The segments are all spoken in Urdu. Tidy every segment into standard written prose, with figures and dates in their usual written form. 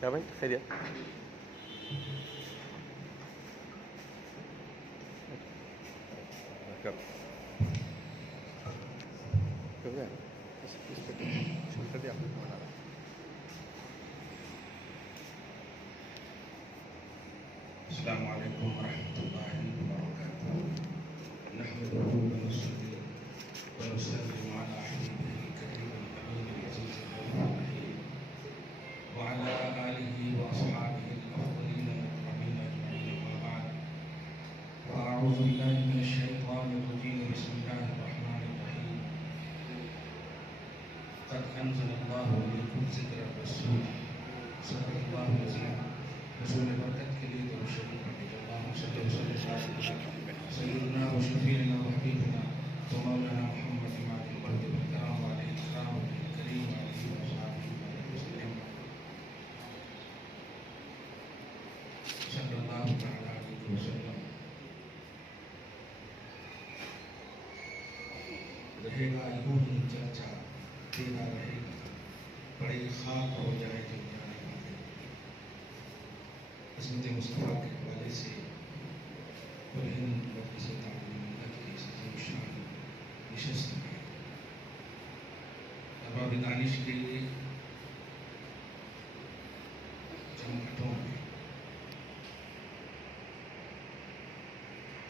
کیا بھائی خیریت؟ السلام علیکم ورحمۃ اللہ وبرکاتہ نحمده ونصلي ونسلم على حبيبه الكريم الامين العزيز الرحيم وعلى اله واصحابه الافضلين المكرمين اجمعين اما بعد فاعوذ بالله من الشيطان الرجيم بسم الله الرحمن الرحيم قد انزل الله اليكم ذكر الرسول صدق الله العظيم رسول برکت کے لیے تو شریف اللہم صلی اللہ علیہ وسلم سیدنا و شفیعنا و حبیبنا و مولانا محمد معدل برد بالکرام علیہ السلام کریم علیہ وصحابہ وسلم صلی اللہ علیہ وسلم. رہے گا یوں ہی چرچا تیرا رہے گا بڑی خاک ہو جائے جو جانے والے. عظمت مصطفیٰ کے حوالے سے اور ہند مرکز تعلیم ملت کی اس عظیم شان نشست میں ارباب دانش کے جماعتوں میں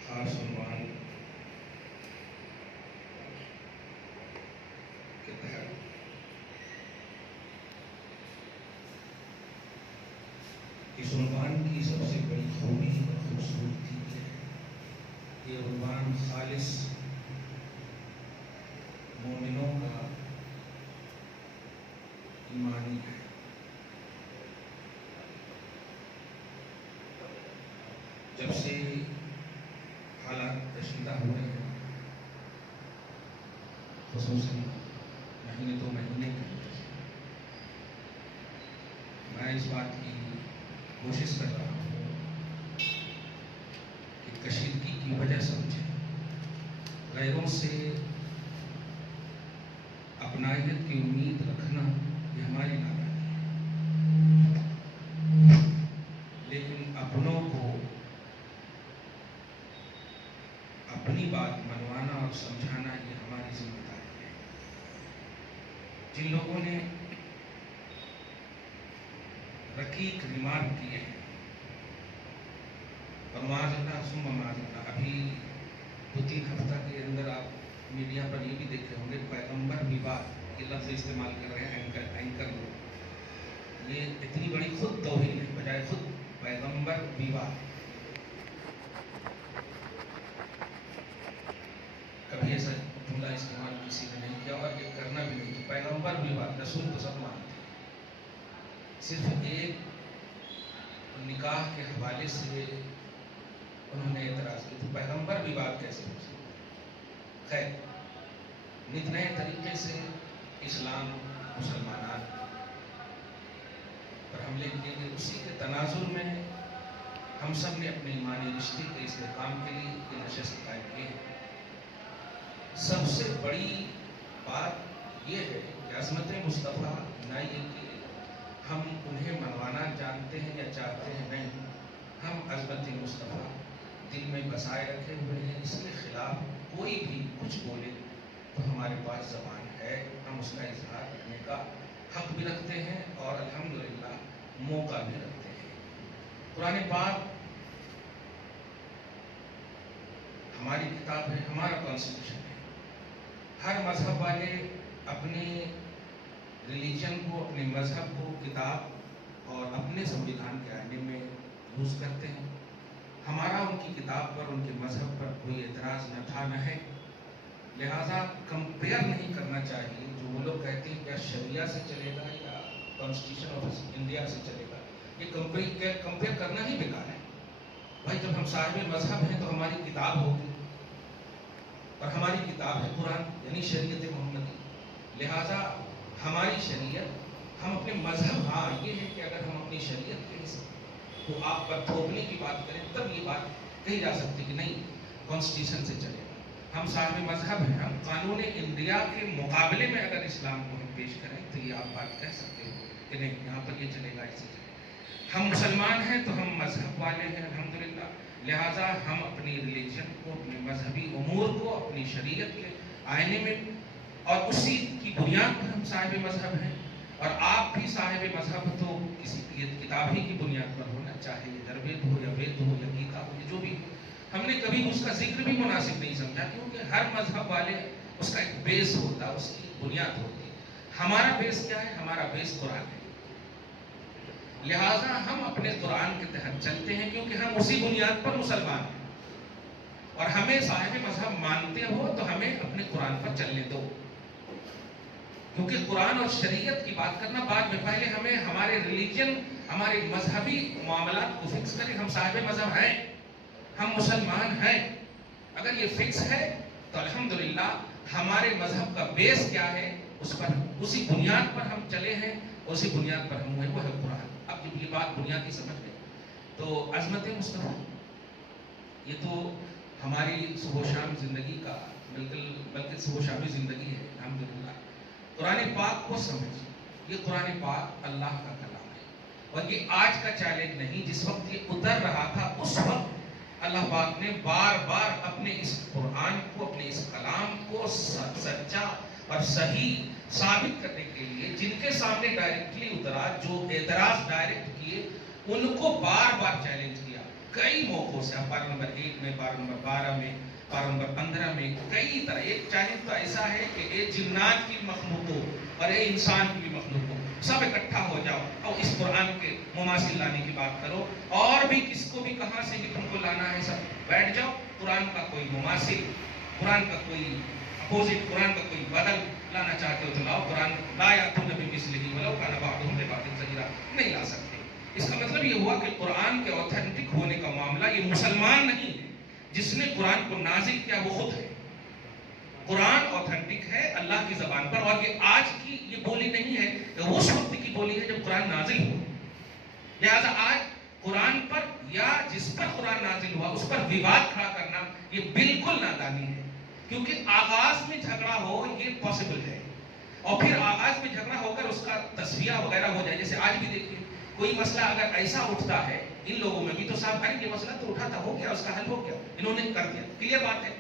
خاص عنوان کے تحت اس عنوان کی سب سے بڑی خوبی اور خوبصورتی ہے یہ عنوان خالص مومنوں کا ایمانی ہے. جب سے حالات کشیدہ ہوئے ہیں خصوصاً مہینے دو مہینے کے اندر میں اس بات کی کوشش کر رہا ہوں کہ کشیدگی کی وجہ سمجھیں, غیروں سے اپنائیت کی امید رکھنا یہ ہماری نادانی ہے, لیکن اپنوں کو اپنی بات منوانا اور سمجھانا یہ ہماری ذمہ داری ہے. جن لوگوں نے رقیق ریمارک کیے ہیں اور معاذ اللہ ثم معاذ اللہ, ابھی 2-3 ہفتہ کے اندر آپ میڈیا پر یہ بھی دیکھے ہوں گے پیغمبر وواد یہ لفظ استعمال کر رہے ہیں اینکر لوگ. یہ اتنی بڑی خود توہین ہے بجائے خود پیغمبر وواد. کبھی ایسا جملہ استعمال کسی نے نہیں کیا اور یہ کرنا بھی نہیں. پیغمبر وواد, رسول تو سب مانتے ہیں, صرف ایک نکاح کے حوالے سے انہوں نے اعتراض کی تو پیغمبر وواد کیسے ہو سکتا. خیر, نت نئے طریقے سے اسلام مسلمانات پر حملے کیے گئے. اسی کے تناظر میں ہم سب نے اپنے ایمانی رشتے کے استحکام کے لیے یہ نشست قائم کی ہے. سب سے بڑی بات یہ ہے کہ عظمت مصطفیٰ نہ یہ کہ ہم انہیں منوانا جانتے ہیں یا چاہتے ہیں, نہیں, ہم عظمت مصطفیٰ دل میں بسائے رکھے ہوئے ہیں. اس کے خلاف کوئی بھی کچھ بولے تو ہمارے پاس زبان ہے, ہم اس کا اظہار کرنے کا حق بھی رکھتے ہیں اور الحمدللہ موقع بھی رکھتے ہیں. قرآن پاک ہماری کتاب ہے, ہمارا کانسٹیٹیوشن ہے. ہر مذہب والے اپنی ریلیجن کو, اپنے مذہب کو کتاب اور اپنے سنویدھان کے آئینے میں یوز کرتے ہیں. ہمارا ان کی کتاب پر, ان کے مذہب پر کوئی اعتراض نہ تھا نہ ہے. لہٰذا کمپیئر نہیں کرنا چاہیے. جو وہ لوگ کہتے ہیں کیا شریعہ سے چلے گا یا کانسٹیٹیوشن آف انڈیا سے چلے گا, یہ کمپیئر کرنا ہی بیکار ہے. بھائی جب ہم صاحب مذہب ہیں تو ہماری کتاب ہوگی اور ہماری کتاب ہے قرآن یعنی شریعت محمدی. لہٰذا ہماری شریعت, ہم اپنے مذہب, ہاں یہ ہے کہ اگر ہم اپنی شریعت کے تو آپ پر تھوپنے کی بات کریں تب یہ بات کہی جا سکتی کہ نہیں کانسٹیٹیوشن سے چلے گا. ہم صاحب مذہب ہیں, ہم قانون انڈیا کے مقابلے میں اگر اسلام کو ہم پیش کریں تو یہ آپ بات کہہ سکتے ہو کہ نہیں یہاں پر یہ چلے گا, اس سے چلے گا. ہم مسلمان ہیں تو ہم مذہب والے ہیں الحمدللہ، لہٰذا ہم اپنی ریلیجن کو، اپنے مذہبی امور کو اپنی شریعت کے آئینے میں اور اسی کی بنیاد پر ہم صاحب مذہب ہیں، اور آپ بھی صاحب مذہب تو کسی کتاب ہی کی بنیاد پر ہونا، چاہے یہ دروید ہو یا وید ہو یا گیتا ہو یا جو بھی. ہم نے کبھی اس کا ذکر بھی مناسب نہیں سمجھا، کیونکہ ہر مذہب والے اس کا ایک بیس ہوتا ہے، اس کی بنیاد ہوتی ہے. ہمارا بیس کیا ہے؟ ہمارا بیس قرآن ہے. لہٰذا ہم اپنے قرآن کے تحت چلتے ہیں، کیونکہ ہم اسی بنیاد پر مسلمان ہیں. اور ہمیں صاحب مذہب مانتے ہو تو ہمیں اپنے قرآن پر چلنے دو، کیونکہ قرآن اور شریعت کی بات کرنا بعد میں، پہلے ہمیں ہمارے ریلیجن، ہمارے مذہبی معاملات کو فکس کریں. ہم صاحب مذہب ہیں، ہم مسلمان ہیں. اگر یہ فکس ہے تو الحمدللہ ہمارے مذہب کا بیس کیا ہے، اس پر، اسی بنیاد پر ہم چلے ہیں، اسی بنیاد پر ہم ہوئے، وہ ہے قرآن. اب جب یہ بات بنیادی سمجھ گئے تو عظمت مصطفیٰ یہ تو ہماری صبح و شام زندگی کا بلکہ صبح و شامی زندگی ہے الحمدللہ. قرآن پاک کو سمجھ، یہ قرآن پاک اللہ کا کلام ہے، اور یہ آج کا چیلنج نہیں. جس وقت یہ اتر رہا تھا اس وقت اللہ پاک نے بار بار اپنے اس قرآن کو، اپنے اس کلام کو سچا اور صحیح ثابت کرنے کے لیے جن کے سامنے ڈائریکٹلی اترا، جو اعتراض ڈائریکٹ کیے، ان کو بار بار چیلنج کیا کئی موقعوں سے. پارہ نمبر 1 میں، پارہ نمبر 12 میں، پارہ نمبر 15 میں، کئی طرح. ایک چیلنج تو ایسا ہے کہ اے جنات کی مخلوق ہو اور اے انسان کی بھی مخلوق ہو، سب اکٹھا ہو جاؤ اور اس قرآن کے مماثل لانے کی بات کرو، اور بھی کس کو بھی کہاں سے بھی تم کو لانا ہے، سب بیٹھ جاؤ. قرآن کا کوئی مماثل، قرآن کا کوئی اپوزٹ، قرآن کا کوئی بدل لانا چاہتے ہو تو لاؤ. قرآن لا یأتون بمثلہ ولو کان بعضهم لبعض ظہیرا، نہیں لا سکتے. اس کا مطلب یہ ہوا کہ قرآن کے اوتھینٹک ہونے کا معاملہ، یہ مسلمان نہیں ہے جس نے قرآن کو نازل کیا، وہ خود ہے. قرآن اوتھینٹک ہے اللہ کی زبان پر، اور یہ آج کی یہ بولی نہیں ہے، یہ اس وقت کی بولی ہے جب قرآن نازل ہوا. لہذا آج قرآن پر یا جس پر قرآن نازل ہوا اس پر وواد کھڑا کرنا یہ بالکل نادانی ہے. کیونکہ آغاز میں جھگڑا ہو یہ پاسبل ہے، اور پھر آغاز میں جھگڑا ہو کر اس کا تصفیہ وغیرہ ہو جائے. جیسے آج بھی دیکھیے کوئی مسئلہ اگر ایسا اٹھتا ہے ان لوگوں میں بھی تو صاحب ارے یہ مسئلہ تو اٹھا تھا، ہو گیا، اس کا حل ہو گیا، انہوں نے کر دیا، کلیئر بات ہے.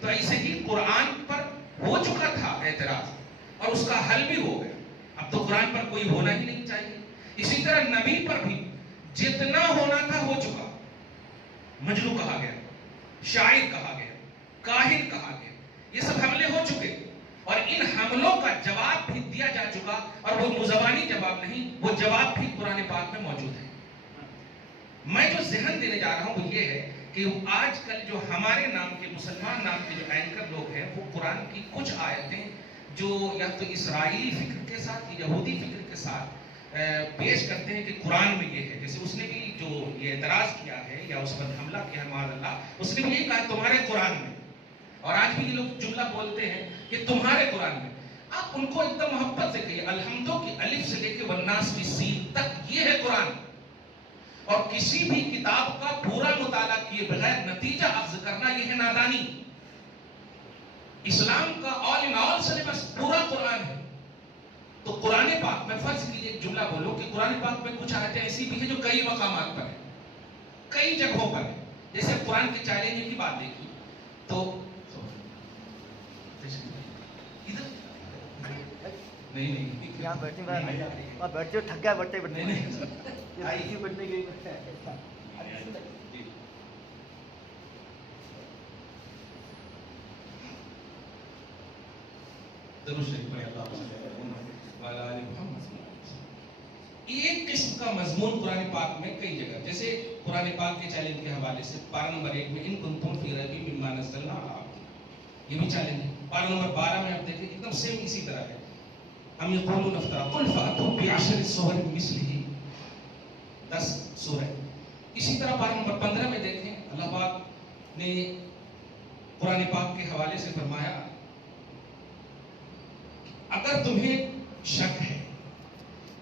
تو ایسے ہی قرآن پر ہو چکا تھا اعتراض اور اس کا حل بھی ہو گیا، اب تو قرآن پر کوئی ہونا ہی نہیں چاہیے. اسی طرح نبی پر بھی جتنا ہونا تھا ہو چکا. مجنون کہا گیا، شاعر کہا گیا، کاہن کہا گیا، یہ سب حملے ہو چکے، اور ان حملوں کا جواب بھی دیا جا چکا، اور وہ مزبانی جواب نہیں، وہ جواب بھی قرآن پاک میں موجود ہے. میں جو ذہن دینے جا رہا ہوں وہ یہ ہے کہ آج کل جو ہمارے نام کے مسلمان نام کے جو اینکر لوگ ہیں وہ قرآن کی کچھ آیتیں جو یا تو اسرائیلی فکر کے ساتھ، یہودی فکر کے ساتھ پیش کرتے ہیں کہ قرآن میں یہ ہے. جیسے اس نے بھی جو یہ اعتراض کیا ہے یا اس پر حملہ کیا ہے معاذ اللہ، اس نے بھی یہی کہا تمہارے قرآن میں. اور آج بھی یہ لوگ جملہ بولتے ہیں کہ تمہارے قرآن میں. آپ ان کو ایک دم محبت سے کہیے الحمدوں کی الف سے لے کے والناس کی سین تک یہ ہے قرآن. اور کسی بھی کتاب کا پورا مطالعہ کیے بغیر نتیجہ اخذ کرنا یہ ہے نادانی. اسلام کا آل ان آل سلیبس پورا قرآن ہے. تو قرآن پاک میں فرض کیجئے ایک جملہ بولو کہ قرآن پاک میں کچھ آیتیں ایسی بھی ہیں جو کئی مقامات پر ہیں، کئی جگہوں پر ہیں. جیسے قرآن کے چیلنج کی بات دیکھی تو نہیں یہاں بیٹھتے تھک گیا بیٹھتے بیٹھنے کی ایک قسم کا مضمون قرآن پاک میں کئی جگہ، جیسے قرآن پاک کے چیلنج کے حوالے سے پارہ نمبر 1 میں ان کنتم فی ریب مما نزلنا علی عبدنا، یہ بھی چیلنج ہے. پارہ نمبر 12 میں آپ دیکھیں ایک دم سیم اسی طرح ہے، ام یقولون افترا قل فأتوا بعشر سور مثلہ، 10 سورہ. اسی طرح پارہ نمبر 15 میں دیکھیں اللہ پاک نے قرآن پاک کے حوالے سے فرمایا اگر تمہیں شک ہے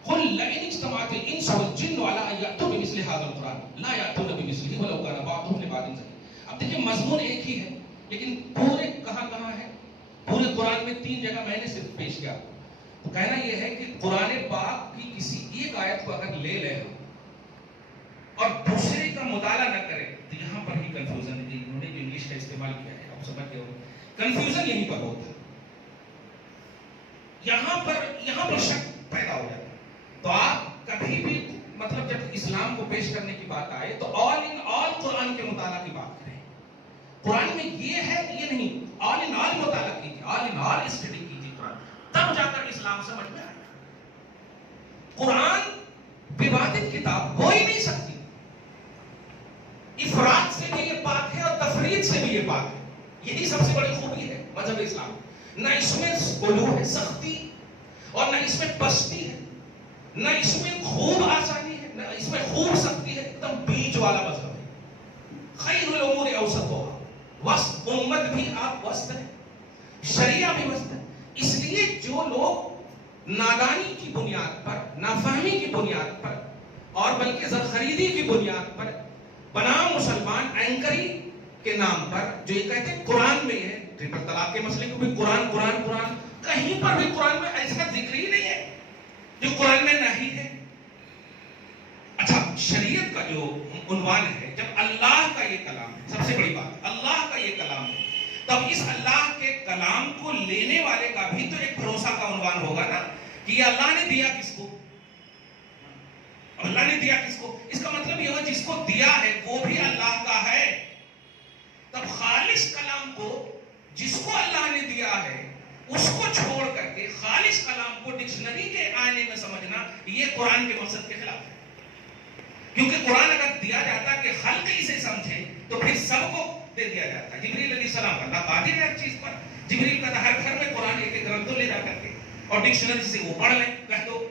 قل لئن اجتمعت الانس والجن على ان يأتوا بمثل هذا القرآن لا يأتون بمثله ولو كان بعضهم لبعض ظهيرا. اب دیکھیں مضمون ایک ہی ہے لیکن پورے کہاں ہے؟ پورے قرآن میں 3 جگہ میں نے صرف پیش کیا. تو کہنا یہ ہے کہ قرآن پاک کی کسی ایک آیت کو اگر لے لیں آپ سمجھ گئے ہو. کنفیوژن یہیں پر ہوتا ہے, یہاں پر شک پیدا ہو جاتا ہے. تو آپ کبھی بھی مطلب جب اسلام کو پیش کرنے کی بات آئے تو آل ان آل قرآن کے مطالعہ کی بات کریں. قرآن میں یہ ہے یہ نہیں, آل ان آل مطالعہ کیجیے, آل ان آل اسٹڈی کیجیے قرآن, تب جا کر اسلام سمجھ میں آئے. قرآن ووادت کتاب ہو ہی نہیں سکتی. افراد سے بھی یہ پاک ہے اور تفرید سے بھی یہ پاک ہے. یہی سب سے بڑی خوبی ہے مذہب اسلام. نہ اس میں غلو ہے, سختی, اور نہ اس میں پستی ہے, نہ اس میں خوب آسانی ہے, نہ اس میں خوب سختی ہے. ایک دم بیچ والا مذہب ہے. خیر الامور اوسطها, وسط امت بھی آپ وسط ہے, شریعہ بھی وسط ہے. اس لیے جو لوگ نادانی کی بنیاد پر, نافہمی کی بنیاد پر, اور بلکہ زرخریدی کی بنیاد پر بنام مسلمان اینکری کے نام پر جو یہ کہتے ہیں قرآن میں ہے, ٹرپل طلاق کے مسئلے کو بھی قرآن قرآن قرآن, کہیں پر بھی قرآن میں ایسا ذکر ہی نہیں ہے جو قرآن میں نہیں ہے. اچھا, شریعت کا جو عنوان ہے, جب اللہ کا یہ کلام ہے, سب سے بڑی بات اللہ کا یہ کلام ہے, تب اس اللہ کے کلام کو لینے والے کا بھی تو ایک بھروسہ کا عنوان ہوگا نا کہ یہ اللہ نے دیا کس کو, اللہ نے دیا کس کو. اس کا مطلب یہ ہوا جس کو دیا ہے وہ بھی اللہ کا ہے. تب خالص کلام کو جس کو اللہ نے دیا ہے اس کو چھوڑ کر کے خالص کلام کو ڈکشنری کے آئینے میں سمجھنا یہ قرآن کے مقصد کے خلاف ہے. کیونکہ قرآن اگر دیا جاتا کہ خلق اسے سمجھے تو پھر سب کو دے دیا جاتا. جبریل علیہ السلام کا اللہ قادر ہے ہر چیز پر. جبریل کا ہر گھر میں قرآن ایک ایک گرنتھ لے جا کر کے اور ڈکشنری سے وہ پڑھ لیں, کہہ دو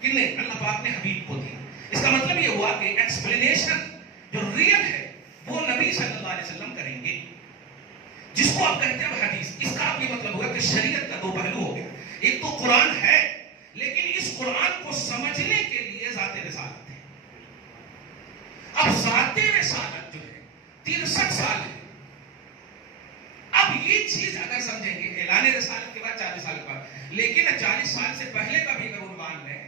کہ نہیں اللہ پاک نے حبیب کو دیا. اس کا مطلب یہ ہوا کہ ایکسپلینیشن جو ریئل ہے وہ نبی صلی اللہ علیہ وسلم کریں گے, جس کو آپ کہتے ہیں حدیث. اس کا آپ یہ مطلب ہوگا کہ شریعت کا دو پہلو ہو گیا. ایک تو قرآن ہے, لیکن اس قرآن کو سمجھنے کے لیے ذات رسالت ہے. اب ذات رسالت جو ہے 63 سال ہے. اب یہ چیز اگر سمجھیں گے اعلان رسالت کے بعد 40 سال کے بعد, لیکن 40 سال سے پہلے کا بھی اگر عنوان ہے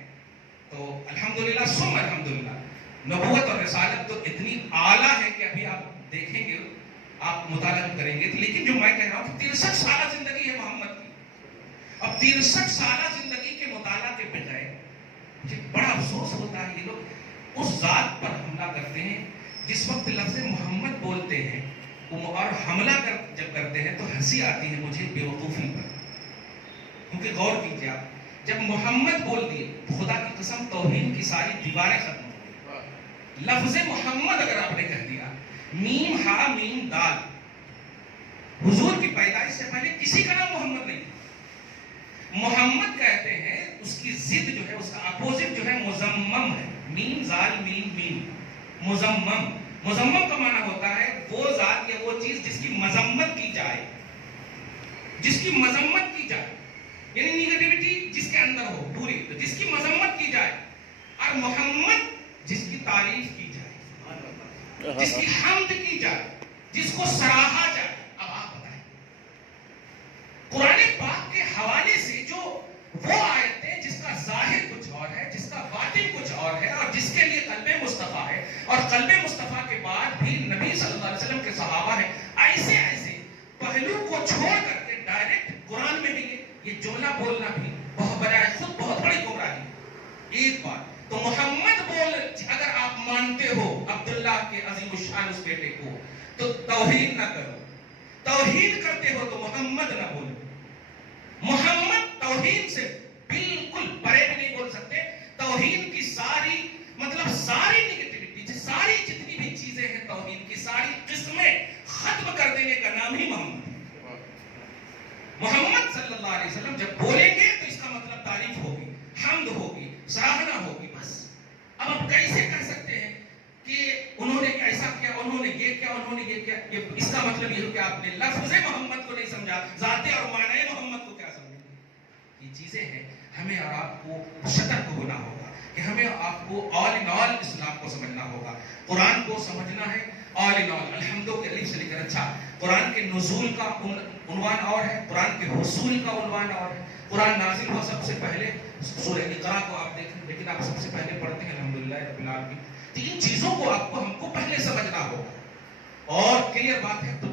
تو الحمدللہ ثم الحمدللہ نبوت اور رسالت تو اتنی اعلیٰ ہے کہ ابھی آپ دیکھیں گے, آپ مطالعہ کریں گے. لیکن جو میں کہہ رہا ہوں 63 سالہ زندگی ہے محمد کی. اب 63 سالہ زندگی کے مطالعہ کے بجائے مجھے بڑا افسوس ہوتا ہے یہ لوگ اس ذات پر حملہ کرتے ہیں جس وقت لفظ محمد بولتے ہیں اور حملہ جب کرتے ہیں تو ہنسی آتی ہے مجھے بیوقوفی پر. کیونکہ غور کیجیے آپ, جب محمد بول دیے خدا کی قسم توہین کی ساری دیواریں ختم ہو گئی. لفظ محمد اگر آپ نے کہہ دیا, میم ہا میم دال, حضور کی پیدائش سے پہلے کسی کا نام محمد نہیں. محمد کہتے ہیں اس کی ضد جو ہے, اس کا اپوزٹ جو ہے مزمم ہے. میم زال میم میم, مزمم. مزمم کا معنی ہوتا ہے وہ ذات یا وہ چیز جس کی مذمت کی جائے, جس کی مذمت کی جائے, یعنی نیگیٹیوٹی جس کے اندر ہو پوری, تو جس کی مذمت کی جائے. اور محمد جس کی تعریف کی جائے, جس کی حمد کی جائے, جس کو سراہا جائے. اب آپ بتائیں قرآن پاک کے حوالے سے جو وہ آیتیں جس کا ظاہر کچھ اور ہے, جس کا باطن کچھ اور ہے, اور جس کے لیے قلب مصطفیٰ ہے, اور قلب مصطفیٰ کے بعد بھی نبی صلی اللہ علیہ وسلم کے صحابہ ہیں, ایسے ایسے پہلو کو چھوڑ کر کے ڈائریکٹ قرآن میں بھی یہ جملہ بولنا بھی بہت بڑا خود بہت بڑی گمراہی. ایک بات تو محمد بول اگر آپ مانتے ہو عبداللہ کے عظیم الشان اس بیٹے کو تو توہین نہ کرو. توہین کرتے ہو تو محمد نہ بولو. محمد توہین سے بالکل پرے بھی نہیں بول سکتے. توہین کی ساری مطلب ساری نیگیٹیوٹی, ساری جتنی بھی چیزیں ہیں توہین کی ساری قسمیں ختم کر دینے کا نام ہی محمد. محمد صلی اللہ علیہ وسلم جب بولیں گے تو اس کا مطلب تعریف ہوگی, حمد ہوگی, سراہنا ہوگی. بس اب آپ کیسے کہہ سکتے ہیں کہ انہوں نے ایسا کیا, انہوں نے یہ کیا, انہوں نے یہ کیا. اس کا مطلب یہ ہو کہ آپ نے لفظ محمد کو نہیں سمجھا, ذات اور معنی محمد کو کیا سمجھیں گے. یہ چیزیں ہیں, ہمیں اور آپ کو شطر کو ہونا ہوگا کہ ہمیں آپ کو آل ان آل اسلام کو سمجھنا ہوگا. قرآن کو سمجھنا ہے آل ان آل, الحمدو کے الف سے لے کر. اچھا, قرآن کے نزول کا عنوان اور ہے, قرآن کے حصول کا عنوان اور ہے. قرآن نازل ہوا سب سے پہلے سورہ اقرا کو آپ دیکھیں, لیکن آپ سب سے پہلے پڑھتے ہیں الحمدللہ رب العالمین. تین چیزوں کو ہم کو پہلے سمجھنا ہوگا. اور کلیئر بات ہے تو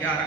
11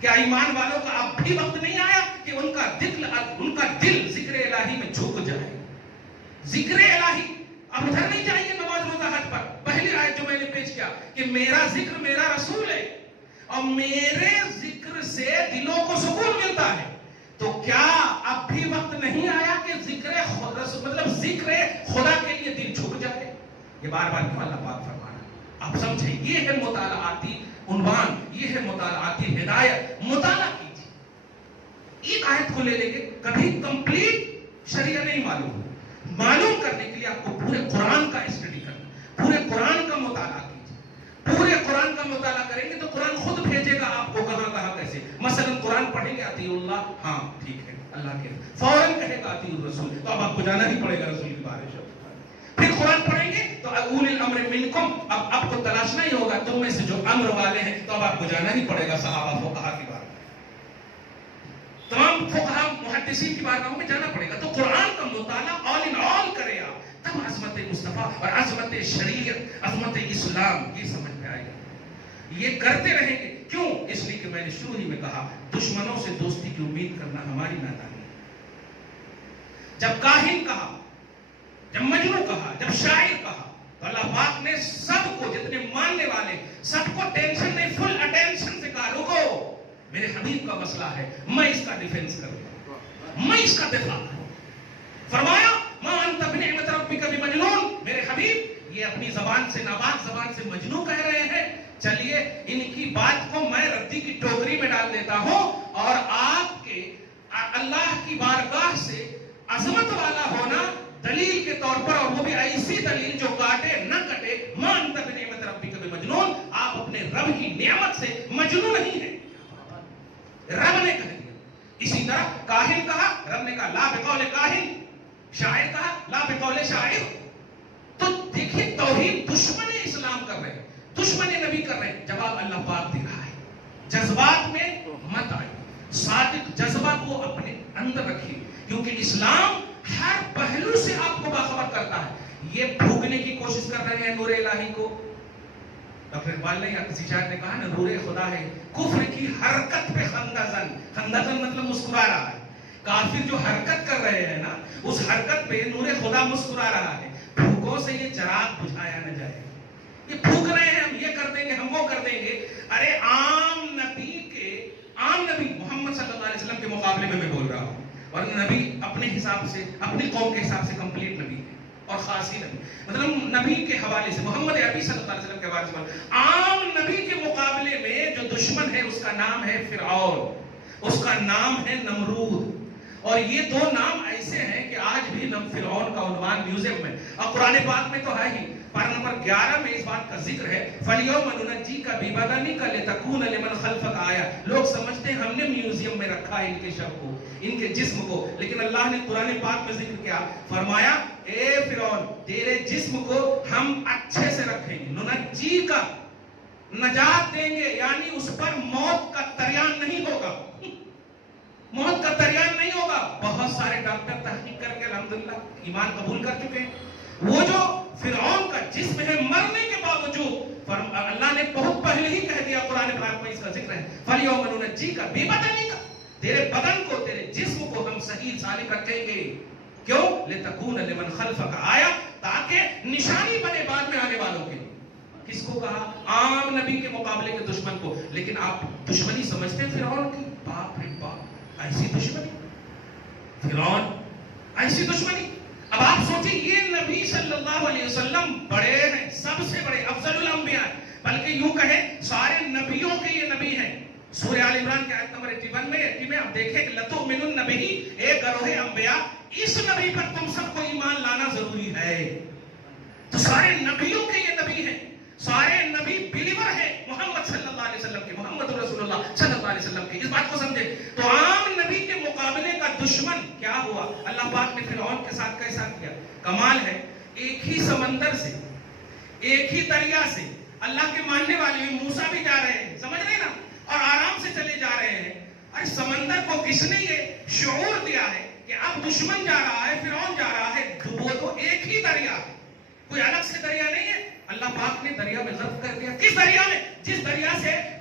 کیا ایمان والوں کا اب بھی وقت نہیں آیا کہ ان کا دل ذکر الہی میں جھک جائے؟ ذکر الہی اب ادھر نہیں چاہیے نماز روزہ حج پر. پہلی آیت جو میں نے پیش کیا کہ میرا ذکر میرا رسول ہے اور میرے ذکر سے دلوں کو سکون ملتا ہے. تو کیا اب بھی وقت نہیں آیا کہ ذکر خدا کے لیے دل جھک جائے؟ یہ بار بار کیوں اللہ پاک فرما رہا ہے؟ آپ سمجھیں یہ ہے مطالعاتی عنوان، یہ ہے مطالعاتی ہدایت. مطالعہ کیجیے. ایک آیت کو لے لیں گے، کبھی کمپلیٹ شریعہ نہیں معلوم کرنے کے لیے آپ کو پورے قرآن کا اسٹڈی کرنا، پورے قرآن کا مطالعہ کیجیے. پورے قرآن کا مطالعہ کریں گے تو قرآن خود بھیجے گا آپ کو کہاں کہاں کیسے. مثلا قرآن پڑھیں گے اطیعوا اللہ، ہاں ٹھیک ہے اللہ کے، فوراً کہے گا اطیعوا الرسول، تو اب آپ کو جانا ہی پڑے گا رسول کی بارش. پھر قرآن پڑھیں گے تو اولی الامر منکم، اب آپ کو تلاشنا ہی ہوگا تم میں سے جو امر والے ہیں، تو اب آپ کو جانا ہی پڑے گا صحابہ فقہا کی بارگاہ، تمام فقہا محدثین کی بارگاہوں میں جانا پڑے گا. تو قرآن کا مطالعہ آل ان آل کرے آپ، تب عظمت مصطفیٰ اور عظمت شریعت، عظمت اسلام یہ سمجھ میں آئے گا. یہ کرتے رہیں گے. کیوں؟ اس لیے کہ میں نے شروع ہی میں کہا دشمنوں سے دوستی کی امید کرنا ہماری نادانی ہے. جب کاہن کہا، جب مجنون کہا، جب شاعر کہا، تو اللہ پاک نے سب کو، جتنے ماننے والے سب کو ٹینشن نہیں، فل اٹینشن سے کہا رکو، میرے حبیب کا مسئلہ ہے، میں اس کا ڈیفنس کروں، میں اس کا دفاع کروں. فرمایا ما انت بنعمت ربک بمجنون، میرے حبیب یہ اپنی زبان سے، ناباک زبان سے مجنون کہہ رہے ہیں. چلیے ان کی بات کو میں ردی کی ٹوکری میں ڈال دیتا ہوں، اور آپ کے اللہ کی بارگاہ سے عظمت والا ہونا دلیل کے طور پر، اور وہ بھی ایسی دلیل جو کاٹے نہ کٹے، ما انت بنعمت ربک بمجنون، آپ اپنے رب کی نعمت سے مجنون نہیں ہیں، رب نے کہہ دیا. اسی طرح کاہن کہا، رب نے کہا لا بقول کاہن، شاعر کہا لا بقول شاعر. تو دیکھیے توہین دشمن اسلام کر رہے ہیں، دشمن نبی کر رہے ہیں. جواب اللہ پاک دے رہا ہے. جذبات میں مت آئے، صادق جذبہ کو اپنے اندر رکھیے، کیونکہ اسلام ہر پہلو سے آپ کو باخبر کرتا ہے. یہ بھوکنے کی کوشش کر رہے ہیں نور الہی کو. ڈاکٹر اقبال نے یا کسی شاعر نے کہا نا، نور خدا ہے کفر کی حرکت پہ خندزن، خندزن مطلب مسکرا رہا ہے. کافر جو حرکت کر رہے ہیں نا، اس حرکت پہ نور خدا مسکرا رہا ہے. بھوکوں سے یہ چراغ بجھایا نہ جائے. یہ بھوک رہے ہیں، ہم یہ کر دیں گے، ہم وہ کر دیں گے. ارے عام نبی محمد صلی اللہ علیہ وسلم کے مقابلے میں بول رہا ہوں، اور نبی اپنے حساب سے، اپنی قوم کے حساب سے کمپلیٹ نبی ہے اور خاصی نبی، مطلب نبی کے حوالے سے، محمد عربی صلی اللہ علیہ وسلم کے حوالے سے عام نبی کے مقابلے میں جو دشمن ہے اس کا نام ہے فرعون، اس کا نام ہے نمرود. اور یہ دو نام ایسے ہیں کہ آج بھی فرعون کا عنوان میوزیم میں، اور قرآن پاک میں تو ہے ہی. پارہ نمبر 11 میں اس بات کا ذکر ہے، فَالْيَوْمَ نُنَجِّيكَ بِبَدَنِكَ لِتَكُونَ لِمَنْ خَلْفَكَ آیَةً. لوگ سمجھتے ہیں ہم نے میوزیم میں رکھا ہے ان کے شب کو، ان کے جسم کو، لیکن اللہ نے قرآن پاک میں ذکر کیا، فرمایا اے فرعون تیرے جسم کو ہم اچھے سے رکھیں گے، نُنَجِّيكَ نجات دیں گے، یعنی اس پر موت کا تریان نہیں ہوگا، موت کا تریان نہیں ہوگا. بہت سارے ڈاکٹر تحقیق کر کے الحمدللہ ایمان قبول کر چکے ہیں. وہ جو فرعون کا جسم ہے، مرنے کے باوجود اللہ نے بہت پہلے ہی کہہ دیا، قرآن پاک میں اس کا ذکر ہے، فَالْيَوْمَ نُنَجِّيكَ بِبَدَنِكَ، تیرے بدن کو، تیرے جسم کو ہم صحیح سالم رکھیں گے. کیوں؟ لِتَكُونَ لِمَنْ خَلْفَكَ آیَةً، تاکہ نشانی بنے بعد میں آنے والوں کے. کس کو کہا؟ عام نبی کے مقابلے کے دشمن کو. لیکن آپ دشمنی سمجھتے ہیں فرعون کی؟ باپ رے باپ، ایسی دشمنی، فرعون ایسی دشمنی. اب آپ سوچیں یہ نبی صلی اللہ علیہ وسلم بڑے ہیں، سب سے بڑے، افضل الانبیاء، بلکہ یوں کہیں سارے نبیوں کے یہ نبی ہیں. سورہ آل عمران کے آیت نمبر 81 میں آپ دیکھیں کہ لَتُؤْمِنُنَّ بِهِ، ایک گروہ انبیاء، اس نبی پر تم سب کو ایمان لانا ضروری ہے. تو سارے نبیوں کے یہ نبی ہیں، سارے نبی بلیور ہیں محمد صلی اللہ علیہ وسلم کے، محمد رسول اللہ صلی اللہ علیہ وسلم کے. اس بات کو سمجھے. تو عام نبی کے مقابلے کا دشمن کیا ہوا؟ اللہ پاک نے فرعون کے ساتھ کیسا کیا؟ کمال ہے، ایک ہی سمندر سے، ایک ہی دریا سے اللہ کے ماننے والے بھی، موسیٰ بھی جا رہے ہیں، سمجھ رہے نا، اور آرام سے چلے جا رہے ہیں. اور سمندر کو کس نے یہ شعور دیا ہے کہ اب دشمن جا رہا ہے، فرعون جا رہا ہے، وہ تو ایک ہی دریا ہے، کوئی الگ سے دریا نہیں ہے. اللہ پاک نے دریا میں غرق کر دیا. کس دریا میں؟ جس دریا سے